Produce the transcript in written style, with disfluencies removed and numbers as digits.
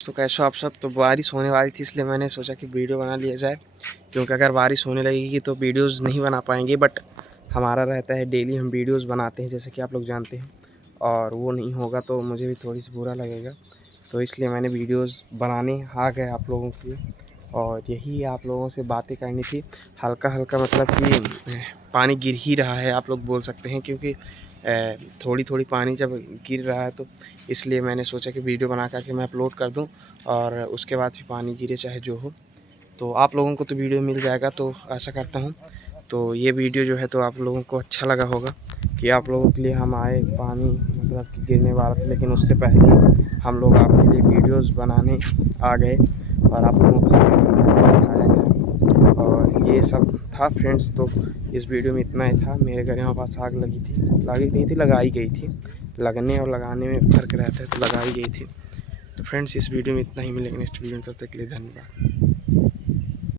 तो कैसे हो आप सब। तो बारिश होने वाली थी इसलिए मैंने सोचा कि वीडियो बना लिया जाए, क्योंकि अगर बारिश होने लगेगी तो वीडियोस नहीं बना पाएंगे। बट हमारा रहता है डेली हम वीडियोस बनाते हैं, जैसे कि आप लोग जानते हैं, और वो नहीं होगा तो मुझे भी थोड़ी सी बुरा लगेगा। तो इसलिए मैंने वीडियोस बनाने आ गए आप लोगों के लिए, और यही आप लोगों से बातें करनी थी। हल्का हल्का मतलब कि पानी गिर ही रहा है आप लोग बोल सकते हैं, क्योंकि थोड़ी थोड़ी पानी जब गिर रहा है तो इसलिए मैंने सोचा कि वीडियो बना करके मैं अपलोड कर दूं, और उसके बाद भी पानी गिरे चाहे जो हो। तो आप लोगों को तो वीडियो मिल जाएगा, तो आशा करता हूं तो ये वीडियो जो है तो आप लोगों को अच्छा लगा होगा कि आप लोगों के लिए हम आए। पानी मतलब कि गिरने वाला था, लेकिन उससे पहले हम लोग आपके लिए वीडियोस बनाने आ गए और आप लोगों को दिखाया गया। और ये सब था फ्रेंड्स। तो इस वीडियो में इतना ही था। मेरे घर यहाँ पास आग लगी थी, लगी नहीं थी, लगाई गई थी। लगने और लगाने में फ़र्क रहता है, तो लगाई गई थी। तो फ्रेंड्स इस वीडियो में इतना ही। मिलेंगे नेक्स्ट वीडियो में, तब तक के लिए धन्यवाद।